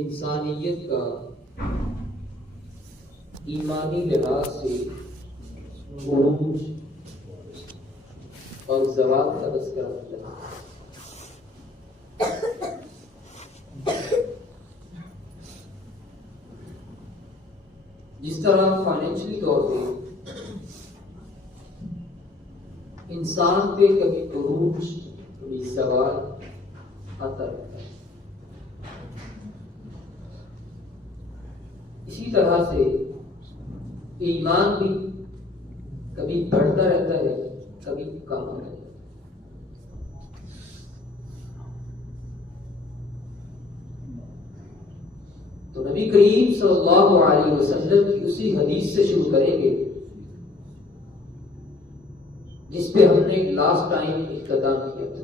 انسانیت کا ایمانی لحاظ سے عروج اور زوال کا تذکرہ ہوتا ہے۔ جس طرح فائنینشلی طور پہ انسان پہ کبھی عروج کبھی زوال آتا رہتا ہے، اسی طرح سے ایمان بھی کبھی بڑھتا رہتا ہے کبھی کم ہوتا ہے۔ تو نبی کریم صلی اللہ علیہ وسلم کی اسی حدیث سے شروع کریں گے جس پہ ہم نے لاسٹ ٹائم اختتام کیا تھا۔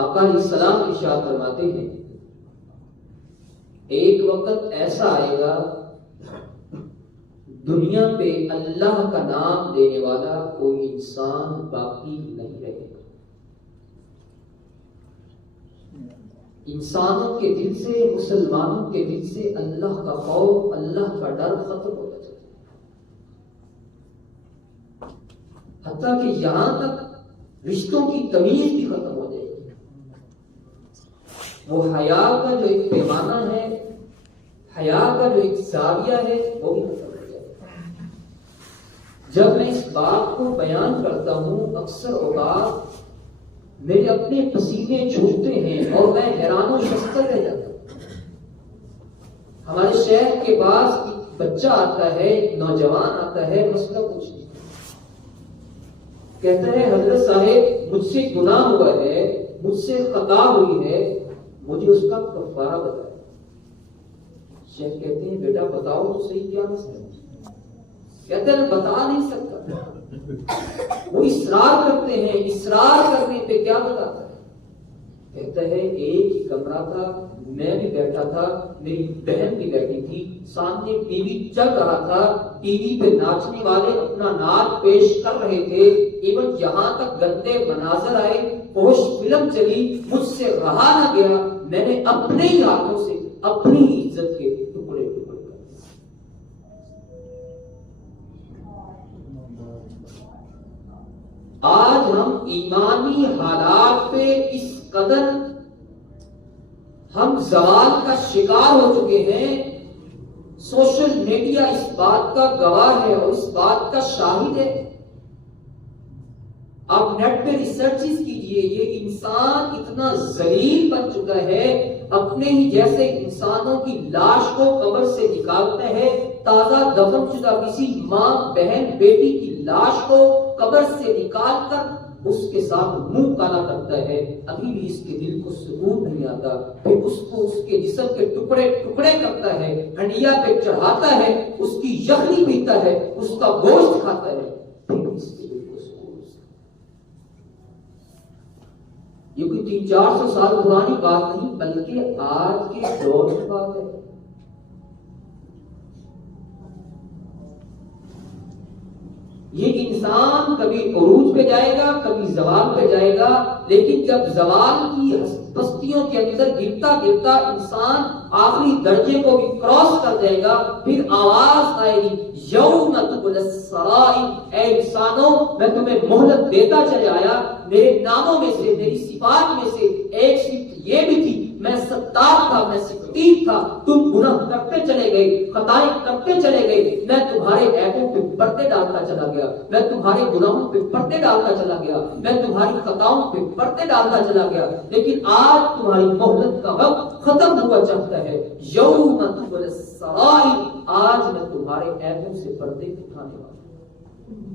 آقا علیہ السلام ارشاد فرماتے ہیں ایک وقت ایسا آئے گا دنیا پہ اللہ کا نام لینے والا کوئی انسان باقی نہیں رہے گا۔ انسانوں کے دل سے، مسلمانوں کے دل سے اللہ کا خوف، اللہ کا ڈر ختم ہوتا جائے، حتیٰ کہ یہاں تک رشتوں کی تمیز بھی ختم ہو جائے گی۔ وہ حیا کا جو ایک پیمانہ ہے، حیا کا جو ایک زاویہ ہے، وہ بھی ختم ہو جائے گا۔ جب میں اس بات کو بیان کرتا ہوں اکثر اوقات میرے اپنے پسینے چھوٹتے ہیں اور میں حیران و شکر رہ جاتا ہوں۔ ہمارے شہر کے پاس ایک بچہ آتا ہے، ایک نوجوان آتا ہے، مسئلہ پوچھنے کہتا ہے حضرت صاحب مجھ سے گناہ ہوا ہے، مجھ سے خطا ہوئی ہے، مجھے اس کا کفارہ بتائیں۔ شیخ کہتے ہیں بیٹا بتاؤ تو صحیح کیا مسئلہ ہے؟ کہتے ہیں بتا نہیں سکتا۔ وہ اصرار کرتے ہیں، اصرار کرنے پہ کیا بتاتا ہے؟ کہتا ہے ایک ہی کمرہ تھا، میں بھی بیٹھا تھا، میری بہن بھی بیٹھی تھی، سامنے ٹی وی چل رہا تھا، ٹی وی پہ ناچنے والے اپنا ناچ پیش کر رہے تھے، ایون یہاں تک گندے مناظر آئے، فحش فلم چلی، مجھ سے رہا نہ گیا، میں نے اپنے ہی ہاتھوں سے اپنی عزت کے ٹکڑے ٹکڑے کر دیے۔ آج ہم ایمانی حالات پہ اس قدر ہم زوال کا شکار ہو چکے ہیں، سوشل میڈیا اس بات کا گواہ ہے اور اس بات کا شاہد ہے۔ آپ نیٹ پہ ریسرچز کیجئے، یہ انسان اتنا ذلیل بن چکا ہے، اپنے ہی جیسے انسانوں کی لاش کو قبر سے نکالتا ہے، تازہ دفن شدہ کسی ماں بہن بیٹی کی لاش کو قبر سے نکال کر اس کے ساتھ منہ کالا کرتا ہے، ابھی بھی اس کے دل کو سکون نہیں آتا، پھر اس کو اس کے جسم کے ٹکڑے ٹکڑے کرتا ہے، ہنڈیا پہ چڑھاتا ہے، اس کی یخنی پیتا ہے، اس کا گوشت کھاتا ہے، پھر اس کے دل کو سکون۔ یہ کوئی 300-400 سال پرانی بات نہیں بلکہ آج کے دور کی بات ہے۔ یہ انسان کبھی عروج پہ جائے گا، کبھی زوال پہ جائے گا، لیکن جب زوال کی بستیوں کے اندر گرتا گرتا انسان آخری درجے کو بھی کراس کر جائے گا، پھر آواز آئے گی یوم تبلی السرائر، اے انسانوں میں تمہیں مہلت دیتا چلے آیا، میرے ناموں میں سے، میری صفات میں سے ایک صفت یہ بھی تھی، میں ستار تھا، میں ستیر تھا، تم گناہ کرتے چلے گئے، خطائیں کرتے چلے گئے، میں تمہارے عیبوں پہ پردے ڈالتا چلا گیا، میں تمہارے گناہوں پہ پردے ڈالتا چلا گیا، میں تمہاری خطاؤں پہ پردے ڈالتا چلا گیا، لیکن آج تمہاری مہلت کا وقت ختم ہوا چاہتا ہے، یوم تبلی السرائر، آج میں تمہارے عیبوں سے پردے اٹھانے والا ہوں۔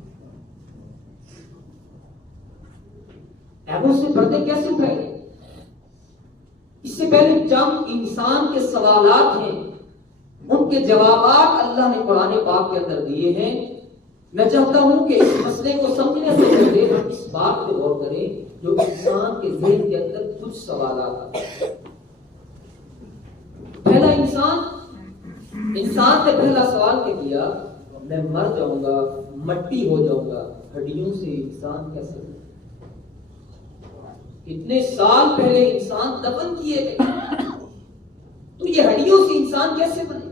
عیبوں سے پردے کیسے اٹھائے گئے؟ اس سے پہلے چند انسان کے سوالات ہیں، ان کے جوابات اللہ نے قرآن پاک کے اندر دیے ہیں۔ میں چاہتا ہوں کہ اس مسئلے کو سمجھنے سے پہلے ہم اس بات پہ غور کریں جو انسان کے ذہن کے اندر کچھ سوالات آتے ہیں۔ پہلا انسان نے پہلا سوال کیا کیا، میں مر جاؤں گا، مٹی ہو جاؤں گا، ہڈیوں سے انسان کیسے؟ اتنے سال پہلے انسان دفن کیے گئے، تو یہ ہڈیوں سے انسان کیسے بنے؟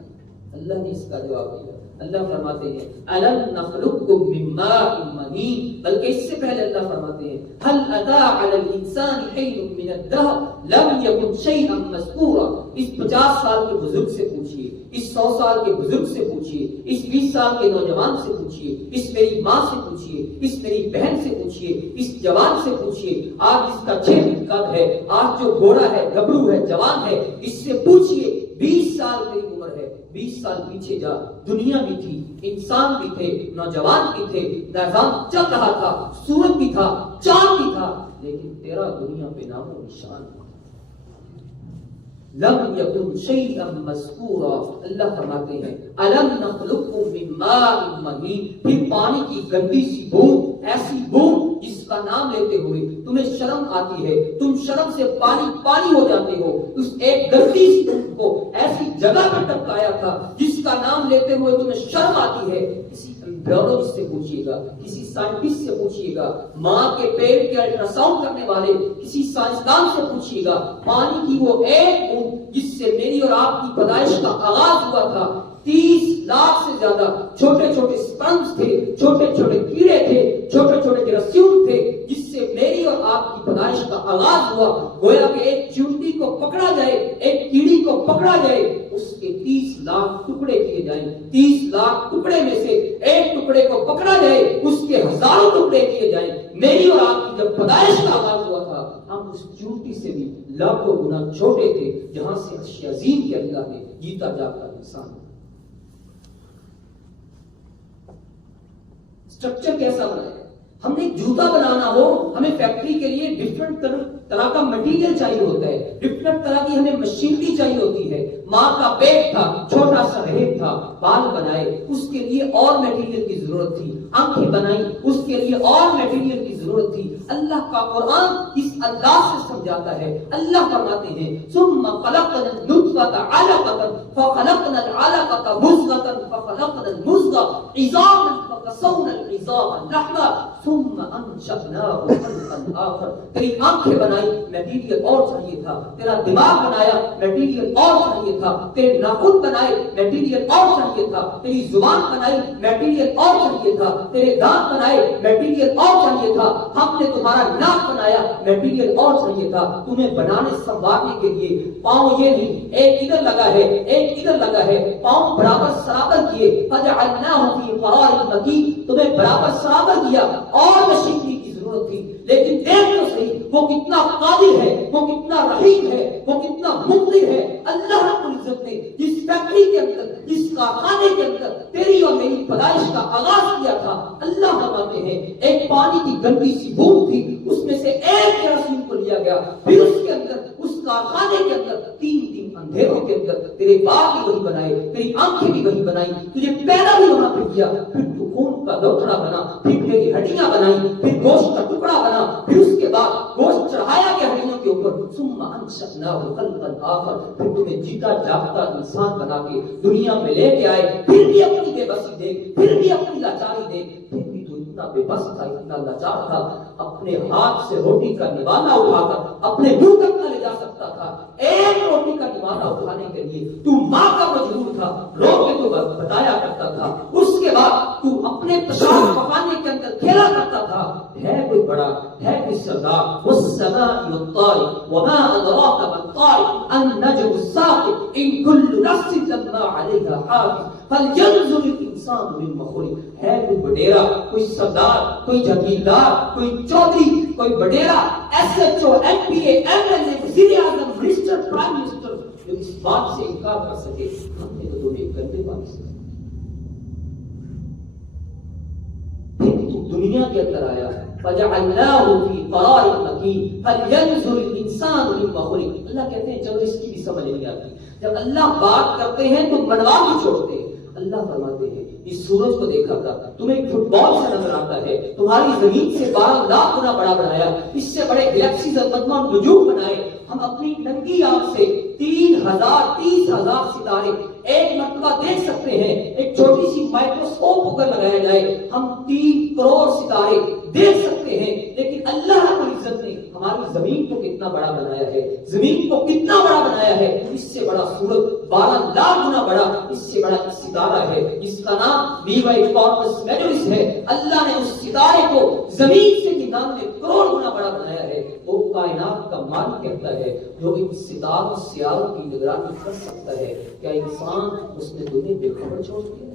اللہ نے اس کا جواب دیا. اللہ فرماتے ہیں الم نخلقکم من ماء مہین، بلکہ اس سے پہلے اللہ فرماتے ہیں هل اتى على الانسان حين من الدهر لم يكن شيئا مذكورا. اس 50 سال کے بزرگ سے پوچھیے، اس 100 سال کے بزرگ سے پوچھیے، اس 20 سال کے نوجوان سے پوچھیے، اس میری ماں سے پوچھیے، اس میری بہن سے پوچھیے، اس جوان سے پوچھیے، آج اس کا 6 فٹ قد ہے، آج جو گھوڑا ہے، گبرو ہے، جوان ہے، اس سے پوچھیے 20 سال میری عمر ہے. 20 سال پیچھے جا، دنیا بھی تھی، انسان بھی تھے، نوجوان بھی تھے، نظام چل رہا تھا، سورج بھی تھا، چاند بھی تھا، لیکن تیرا دنیا پہ نام و نشان لم یکن شیئا مذکورا. اللہ فرماتے ہیں الم نخلقکم من ماء مہین، پھر پانی کی گندی سی بوند، ایسی بوند جس کا نام لیتے ہوئے تمہیں شرم آتی ہے، تم شرم سے پانی پانی ہو جاتے ہو. اس ایک گندی سی بوند کو ایسی جگہ پہ ٹپکایا تھا جس کا نام لیتے ہوئے تمہیں شرم آتی ہے. کسی بیولوجسٹ سے پوچھیے گا، کسی سائنٹسٹ سے پوچھیے گا، ماں کے پیٹ کے الٹراساؤنڈ کرنے والے کسی سائنسدان سے پوچھیے گا، پانی کی وہ ایک بوند جس سے میری اور آپ کی پیدائش کا آغاز ہوا تھا، 30 لاکھ سے زیادہ چھوٹے چھوٹے سپرمز تھے، چھوٹے چھوٹے کیڑے تھے، چھوٹے چھوٹے جراثیم تھے، جس سے میری اور آپ کی پیدائش کا آغاز ہوا. گویا کہ ایک چیونٹی کو پکڑا جائے، ایک کیڑی کو پکڑا جائے، اس کے 30 لاکھ ٹکڑے کیے جائیں، 30 لاکھ ٹکڑے میں سے ایک ٹکڑے کو پکڑا جائے، اس کے ہزاروں ٹکڑے کیے جائیں. میری اور آپ کی جب پیدائش کا آغاز ہوا تھا، ہم اس چیونٹی سے بھی لاکھوں گنا چھوٹے تھے، جہاں سے عرش عظیم کے اللہ نے جیتا جاگتا انسان. اسٹرکچر کیسا بنایا؟ ہم نے جوتا بنانا ہو، ہمیں فیکٹری کے لیے ڈفرنٹ طرح کا مٹیریل چاہیے ہوتا ہے، ڈفرنٹ طرح کی ہمیں مشینری چاہیے ہوتی ہے. ماں کا پیٹ تھا، چھوٹا سا رحم تھا، بال بنائے، اس کے لیے اور میٹیریل کی ضرورت تھی. آنکھیں بنائی، اس کے لیے اور میٹیریل کی ضرورت تھی. اللہ کا قرآن اس انداز سے سمجھاتا ہے. اللہ فرماتے ہیں ثم خلقنا النطفة علقة فخلقنا العلقة مضغة فخلقنا المضغة عظاما فكسونا العظام لحما ثم انشأناه خلقا آخر. تیری آنکھیں بنائی، میٹیریل اور چاہیے تھا. تیرا دماغ بنایا، میٹیریل اور چاہیے تھا. تیرے ناخن بنائے، میٹیریل اور چاہیے تھا. تیری زبان بنائی، میٹیریل اور چاہیے تھا. تیرے دانت بنائے، میٹیریل اور چاہیے تھا. ہم نے تمہارا ناک بنایا، میٹیریل اور چاہیے تھا. تمہیں بنانے سنوارنے کے لیے پاؤں یہ نہیں ایک ادھر لگا ہے ایک ادھر لگا ہے، پاؤں برابر سرابر کیے. فجعلناه في قرار مكين، تمہیں برابر سرابر کیا. اور مشینری کی ضرورت تھی، لیکن دیکھ تو صحیح وہ کتنا قادر ہے، وہ کتنا رحیم ہے، وہ کتنا مقتدر ہے. اللہ رب العزت نے جس فیکٹری کے اندر، جس کارخانے کے اندر تیری اور میری پیدائش کا آغاز کیا تھا، اللہ فرماتے ہیں ایک پانی کی گندی سی بوند تھی، اس میں سے ایک جراثیم کو لیا گیا. پھر اس کے اندر، اس کارخانے کے اندر 3 اندھیروں کے اندر تیرے بال بھی وہی بنائے، تیری آنکھیں بھی وہی بنائی، تجھے پیدا بھی وہاں پہ کیا. پھر تو خون کا لوتھڑا بنا، پھر تیری ہڈیاں بنائی، پھر گوشت کا ٹکڑا بنا، پھر اس کے بعد گوشت چڑھایا گیا ہڈیوں کے اوپر. ثم انشأناه خلقا آخر، پھر تمہیں جیتا جاگتا انسان بنا کے دنیا میں لے کے آئے. پھر بھی اپنی بے بسی دیکھ، پھر بھی اپنی لاچاری دیکھ. پھر بھی تو اتنا بے بس تھا، اتنا لاچار تھا، اپنے ہاتھ سے روٹی کا نوالا اٹھا کر اپنے منہ تک نہ لے جا سکتا تھا. ایک روٹی کا نوالا اٹھانے کے لیے تو ماں کا مجبور تھا، رو کے تو بتایا کرتا تھا. اس کے بعد تو اپنے پیشاب پکانے کے اندر کھیلا کرتا تھا. ہے کوئی بڑا، ہے کوئی سردار. والسماء والطارق وما أدراك ما الطارق النجم الثاقب إن كل نفس لما عليها حافظ فلينظر الإنسان مما خلق. ہے کوئی بڈیرا، کوئی سردار، کوئی جگیردار، کوئی چودھری، کوئی بڈیرا، S H O, M P A, M L A, وزیر اعظم، منسٹر، پرائم منسٹر جو اس بات سے انکار کر سکے ہم نے تو تمہیں گندے پانی سے. دنیا کے اندر آیا ہے فجعلناه في قرار مكين فلينظر الانسان مما خلق. اللہ کہتے ہیں چلو اس کی بھی سمجھ نہیں آتی، جب اللہ بات کرتے ہیں تو منوا بھی چھوڑتے ہیں. اللہ فرماتے ہیں اس سورج کو دیکھا تھا، تمہیں فٹ بال سے نظر آتا ہے، تمہاری زمین سے 12 لاکھ گنا بڑا بنایا، اس سے بڑے گلیکسیز اور مجموعہ نجوم بنائے. ہم اپنی ننگی آنکھ سے 30,000 ستارے ایک مرتبہ دیکھ سکتے ہیں. ایک چھوٹی سی مائکروسکوپ اگر لگایا جائے ہم 3 کروڑ ستارے دیکھ سکتے ہیں، لیکن اللہ رب العزت نے ہماری زمین کو کتنا بڑا بنایا ہے، زمین کو کتنا بڑا بنایا ہے، اس سے بڑا سورج 12 لاکھ گنا بڑا، اس سے بڑا ایک ستارہ ہے جس کا نام لیوی کارپس میجورس ہے۔ اللہ نے اس ستارے کو زمین سے 99 کروڑ گنا بڑا بنایا ہے۔ وہ کائنات کا مالک کہتا ہے جو ان ستاروں سیاروں کی نگرانی کر سکتا ہے، کیا انسان اس نے تمہیں بے خبر چھوڑ دیا؟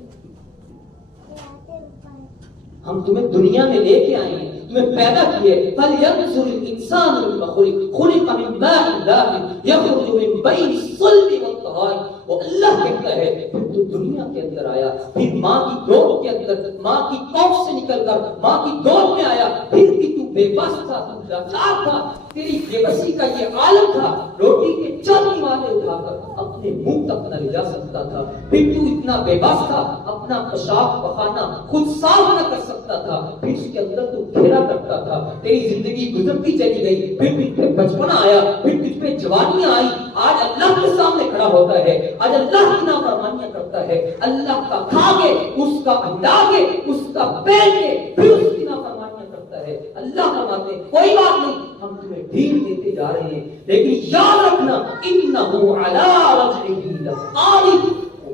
ہم تمہیں دنیا میں لے کے آئے ہیں، تمہیں پیدا کیے، فَلْيَنْظُرِ الْإِنسَانُ مِمَّا خُلِقَ، خُلِقَ مِن مَاءٍ دَافِقٍ يَخْرُجُ مِن بَيْنِ الصُّلْبِ وَالتَّرَائِبِ۔ وہ اللہ کہتا ہے پھر تو دنیا کے اندر آیا، پھر ماں کی گود کے اندر، ماں کی کوکھ سے نکل کر ماں کی گود میں آیا، پھر بھی تو بے بس تھا، تو لاچار تھا، تیری بے بسی کا یہ عالم تھا، روٹی کے چند نیوالے اٹھا کر اپنے منہ تک نہ لے جا سکتا تھا، پھر تو اتنا بے بس تھا، اپنا پیشاب پخانا خود صاف نہ کر سکتا تھا، پھر اس کے اندر تو پھیرا کرتا تھا، تیری زندگی گزرتی چلی گئی، پھر تجھ پہ بچپنا آیا، پھر تجھ پہ جوانی آئی، آج اللہ کے سامنے کھڑا ہوتا ہے، آج اللہ کی نافرمانیاں کرتا ہے، اللہ کا کھا کے، اس کا انڈا کے، اس کا پہن کے، پھر اس کی نافرمانیاں کرتا ہے۔ اللہ فرماتے ہیں کوئی بات نہیں، ہم تمہیں ڈھیل دیتے جا رہے ہیں، لیکن یاد رکھنا انہ علی رجعہ لقادر۔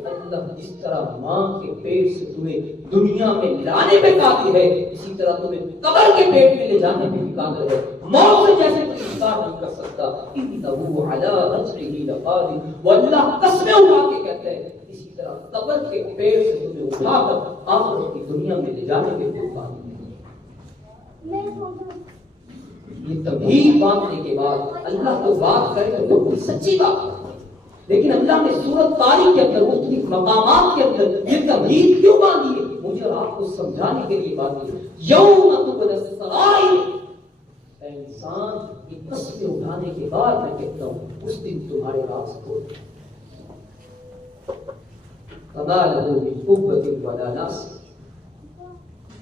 اللہ جس طرح ماں کے پیٹ سے تمہیں دنیا میں لانے پہ قادر ہے، اسی طرح تمہیں قبر کے پیٹ میں لے جانے پہ بھی قادر ہے۔ موت سے جیسے کوئی انکار نہیں کر سکتا، انہ علی رجعہ لقادر۔ وہ اللہ قسمیں اٹھا کے کہتا ہے اسی طرح قبر کے پیٹ سے تمہیں اٹھا کر آخرت کی دنیا میں لے جانے پہ بھی قادر ہے۔ یہ تمہید باندھنے کے بعد اللہ کو بات کرے تو کوئی سچی بات ہے، لیکن اللہ نے سورۃ طارق کے اندر مختلف مقامات کے اندر یہ تمہید کیوں باندھی ہے؟ مجھے اور آپ کو سمجھانے کے لیے باندھی ہے۔ یوم تبلی السرائر، اے انسان یہ قسمیں اٹھانے کے بعد میں کہتا ہوں اس دن تمہارے راز کھول دیں۔ فما لہ من قوۃ ولا ناصر،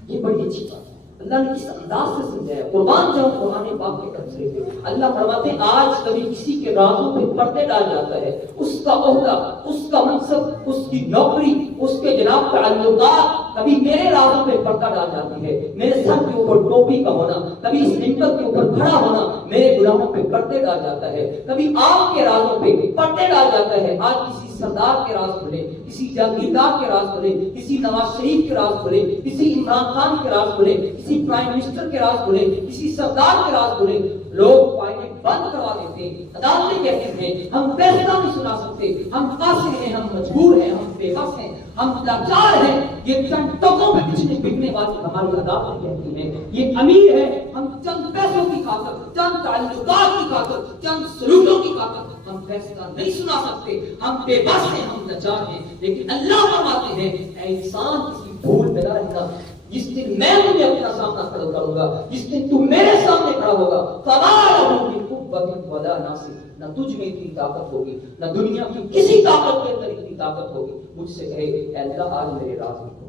یہ بڑی اچھی بات ہے۔ اللہ نے کس انداز سے سمجھایا، قربان جاؤ قرآن پاک کے تبصرے پہ۔ اللہ فرماتے ہیں آج کبھی کسی کے رازوں پہ پردے ڈال جاتا ہے، اس کا عہدہ، اس کا منصب، اس کی نوکری، اس کے جناب تعلقات، کبھی میرے رازوں پہ پردہ ڈال جاتی ہے، میرے سر کے اوپر ٹوپی کا ہونا، کبھی اس ممبر کے اوپر کھڑا ہونا میرے گناہوں پہ پردے ڈال جاتا ہے، کبھی آپ کے رازوں پہ پردے ڈال جاتا ہے۔ آج کسی سردار کے راز کھلے، کسی جاگیردار کے راز کھلے، کسی نواز شریف کے راز کھلے، کسی عمران خان کے راز کھلے، کسی پرائم منسٹر کے راز کھلے، کسی سردار کے راز کھلے، لوگ فائلیں بند کروا دیتے ہیں، عدالتیں کہتے ہیں ہم فیصلہ نہیں سنا سکتے، ہم قاصر ہیں، ہم مجبور ہیں، ہم بے بس ہیں، ہم لاچار ہیں، یہ چند ٹکوں پہ بکنے والی ہماری عدالتیں کہتی ہیں یہ امیر ہے، ہم چند پیسوں کی خاطر، چند تعلقات کی خاطر، چند سلوکوں کی خاطر ہم فیصلہ نہیں سنا سکتے، ہم بے بس ہیں، ہم لاچار ہیں۔ لیکن اللہ فرماتے ہیں اے انسان کسی بھول میں نہ رہنا، جس دن میں تمہیں اپنا سامنا کھڑا کروں گا، جس دن تم میرے سامنے کھڑا ہوگا، فما لہ من قوۃ ولا ناصر، نہ تجھ میں اتنی طاقت ہوگی، نہ دنیا کی کسی طاقت کے اندر اتنی طاقت ہوگی مجھ سے کہے اے اللہ آج میرے راز لکھو۔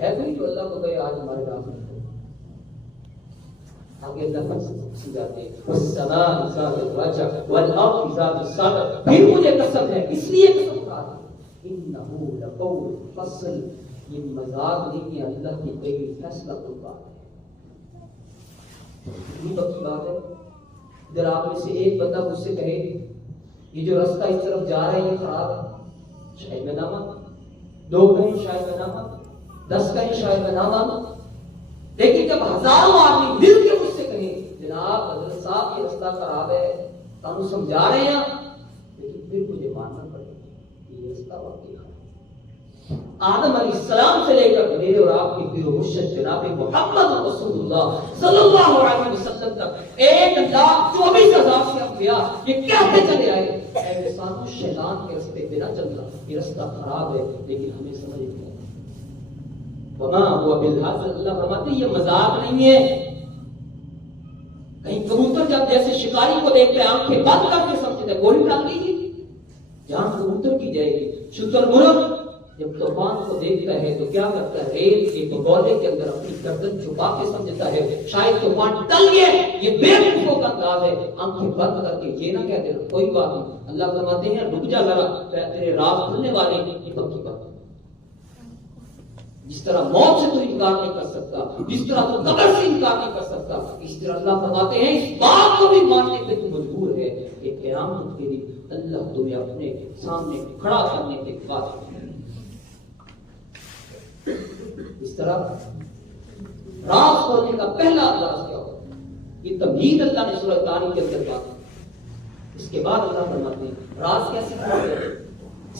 ہے کوئی جو اللہ کو کہے آج ہمارے راز لکھو؟ آگے اللہ سمجھاتے ہیں والسماء ذات الرجع والارض ذات الصدع، پھر مجھے قسم ہے، اس لیے قسم کھا رہا انہ لقول فصل، یہ مذاق نہیں ہے، اللہ کی کئی فیصلہ کن بات ہے۔ کتنی پکی بات ہے۔ ادھر آپ میں سے ایک بندہ مجھ سے کہے یہ جو رستہ اس طرف جا رہا ہے یہ خراب ہے، شاید میں نہ مانوں، 2 کہیں شاید میں نہ مانوں، 10 کہیں شاید میں نہ مانوں، لیکن جب ہزاروں آدمی مل کے مجھ سے کہیں جناب حضرت صاحب یہ رستہ خراب ہے، ہم سمجھا رہے ہیں، لیکن پھر مجھے ماننا پڑے گا یہ رستہ واقعی ہے۔ آدم علیہ السلام سے لے کر میرے اور آپ کی پیر و مرشد جناب محمد رسول اللہ صلی اللہ علیہ وسلم تک 1,24,000 سے انبیاء یہ کہتے چلے آئے اے انسانوں شیطان کے راستے پہ نہ چلنا، یہ رستہ خراب ہے، لیکن ہمیں سمجھ نہیں آتا۔ وما هو بالحاصل، اللہ فرماتے ہیں یہ مذاق نہیں ہے۔ کہیں کبوتر جب جیسے شکاری کو دیکھتے ہیں آنکھیں بند کر کے سمجھتے ہیں گولی ڈال دی گی، جہاں کبوتر کی جائے گی۔ شتر مرغ جب طوفان کو دیکھتا ہے تو کیا کرتا ہے، ریت کے بگولے کے اندر اپنی گردن چھپا کے سمجھتا ہے شاید طوفان ٹل گیا، یہ بے وقوفوں کا انداز ہے، آنکھیں بند کر کے یہ نہ کہتے کوئی بات نہیں۔ اللہ فرماتے ہیں رک جا ذرا، تیرے راز کھلنے والے، یہ پکی بات ہے۔ جس طرح موت سے تو انکار نہیں کر سکتا، جس طرح تو قبر سے انکار نہیں کر سکتا، اس طرح اللہ فرماتے ہیں اس بات کو بھی ماننے پہ تو مجبور ہے کہ قیامت کے دن اللہ تمہیں اپنے سامنے کھڑا کرنے کے بعد اس طرح راز کھولنے کا پہلا انداز کیا ہوگا؟ یہ تمہید اللہ نے سورۃ طارق کے اندر بات کی۔ اس کے بعد اللہ فرماتے ہیں راز کیسے کھولتے ہیں؟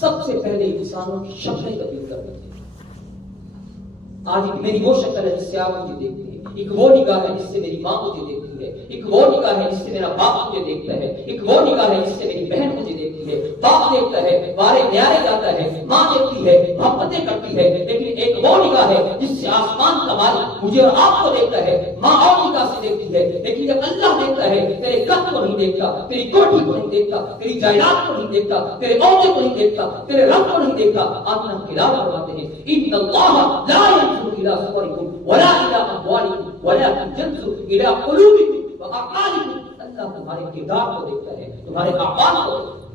سب سے پہلے انسانوں کی شکلیں تبدیل کر دیتے ہیں۔ آج میری وہ شکل ہے جس سے آپ مجھے دیکھتے ہیں، ایک وہ نگاہ ہے جس سے میری ماں مجھے دیکھتی ہے، ایک وہ نگاہ ہے جس سے میرا باپ مجھے دیکھتا ہے، ایک وہ نگاہ ہے جس سے میری بہن مجھے دیکھتی ہے، باپ دیکھتا ہے، بارے نیارے جاتا ہے، ماں دیکھتی ہے، محبتیں کرتی ہے، لیکن ایک وہ نگاہ ہے جس سے آسمان کا مالک مجھے اور آپ کو دیکھتا ہے، ماں اور نگاہ سے دیکھتی ہے، لیکن جب اللہ دیکھتا ہے تیرے قد کو نہیں دیکھتا، تیری کوٹھی کو نہیں دیکھتا، تیری جائیداد کو نہیں دیکھتا، تیرے عہدے کو نہیں دیکھتا، تیرے رنگ کو نہیں دیکھتا۔ آمنہ خلاف فرماتے ہیں ان اللہ لا ينظر الى صوركم ولا الى اموالكم ولكن ينظر الى قلوبكم واعمالكم۔ اللہ تمہارے کردار کو دیکھتا ہے، تمہارے اعمال کو دیکھتا ہے۔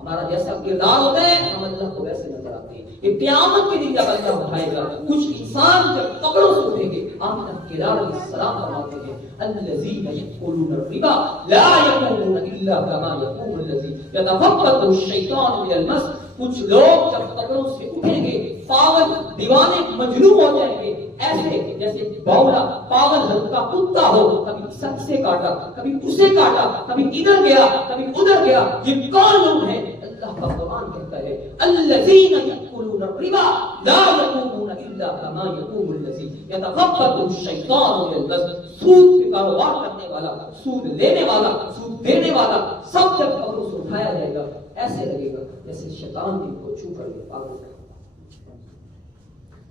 ہمارا جیسا کردار ہوتا ہے ہم اللہ کو ویسے نظر آتے ہیں۔ یہ قیامت کے دن جب اللہ اٹھائے گا، کچھ انسان جب قبروں سے اٹھیں گے، آمنہ کردار علیہ السلام فرماتے ہیں الذين يأكلون الربا لا يقومون الا كما يقوم الذي يتخبطه الشيطان من المس۔ کچھ لوگ جب قبروں سے اٹھیں گے پاگل دیوانے مجنون ہو جائیں گے، ایسے جیسے بولا پاگل ہلکا کتا ہو، کبھی سچ سے کاٹا، کبھی اسے کاٹا، کبھی ادھر گیا کبھی ادھر گیا۔ یہ کون لوگ ہیں؟ اللہ کا قرآن کہتا ہے الذين يأكلون الربا لا يقومون الا كما يقوم الذي يتخبطه الشيطان من المس۔ سود کا کاروبار کرنے والا، سود لینے والا، سود دینے والا سب جب قبروں سے اٹھایا جائے گا ایسے لگے گا جیسے شیطان دل کو چھو کر کے پاگل کر۔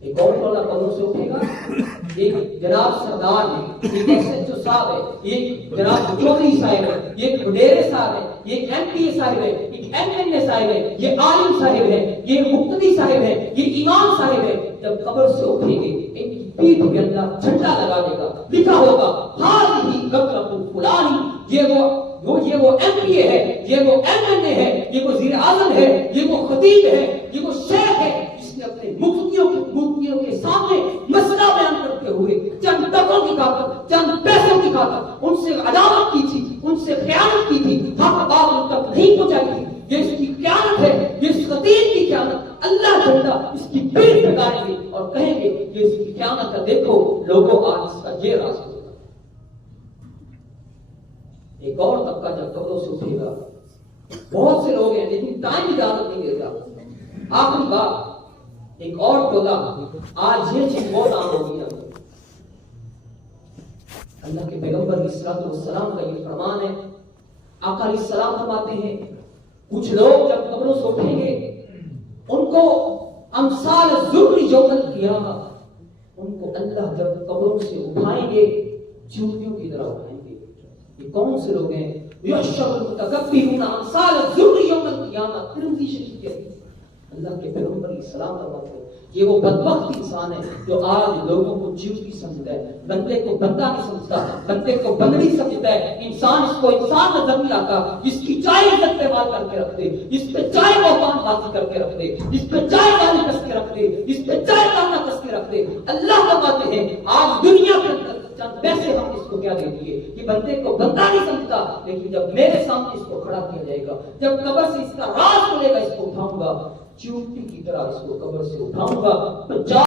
ایک اور والا قبروں سے اٹھے گا، ایک جناب سردار ہے، ایک ایس ایچ او صاحب ہے، ایک جناب چودھری صاحب ہے، یہ ایک وڈیرے صاحب ہے، یہ ایک ایم پی اے صاحب ہے، ایک ایم این اے صاحب ہے، یہ عالم صاحب ہے، یہ مقتدی صاحب ہے، یہ امام صاحب ہے۔ جب قبر سے اٹھیں گے ان کی پیٹھ پہ اللہ جھنڈا لگا دے گا، لکھا ہوگا ہذہ غفرۃ فلانی، یہ وہ ایم پی اے ہے، یہ وہ ایم این اے ہے، یہ وہ وزیر اعظم ہے، یہ وہ خطیب ہے، یہ وہ شیخ ہے جس نے اپنے مفتیوں کے سامنے مسئلہ بیان کرتے ہوئے چند ٹکوں کی خاطر، چند پیسوں کی خاطر ان سے عداوت کی تھی، ان سے خیانت کی تھی، حق بات ان تک نہیں پہنچائی تھی۔ یہ اس کی خیانت ہے، یہ اس خطیب کی خیانت، اللہ جھنڈا اس کی پیٹھ پہ گائیں گے اور کہیں گے یہ اس کی خیانت ہے، دیکھو لوگوں آج اس کا یہ راز ہوگا۔ ایک اور طبقہ جب قبروں سے اٹھے گا، بہت سے لوگ ہیں لیکن ٹائم اجازت نہیں دیتا۔ آخری بات ایک اور ٹولہ، آج یہ چیز بہت عام ہو گئی ہے۔ اللہ کے پیغمبر علیہ الصلوۃ والسلام کا یہ فرمان ہے، آقا علیہ السلام فرماتے ہیں کچھ لوگ جب قبروں سے اٹھیں گے ان کو امثال الذر یوم القیامہ، ان کو اللہ جب قبروں سے اٹھائیں گے چونٹیوں کی طرح اٹھائیں گے۔ یہ کون سے لوگ ہیں؟ یحشر المتکبرون امثال الذر یوم القیامہ، ترمذی شریف کے اللہ کے پیغمبر علیہ السلام فرماتے ہیں یہ وہ بدبخت انسان ہے جو آج لوگوں کو چیوٹی سمجھتا ہے، بندے کو بندہ نہیں سمجھتا، بندے کو بندڑی سمجھتا ہے، انسان اس کو انسان نظر نہیں آتا، جس کی چائے عزت پہ بات کر کے رکھ دے، جس پہ چائے محبان بازی کر کے رکھ دے، جس پہ چائے گالی کس کے رکھ دے، جس پہ چائے گانا کس کے رکھ دے۔ اللہ فرماتے ہیں آج دنیا کے اندر چند پیسے ہم اس کو کیا دے دیے، یہ بندے کو بندہ نہیں سمجھتا، لیکن جب میرے سامنے اس کو کھڑا کیا جائے گا، جب قبر سے اس کا راز کھلے گا، اس کو اٹھاؤں گا چیونٹی کی طرح، اس کو قبر سے اٹھاؤں گا۔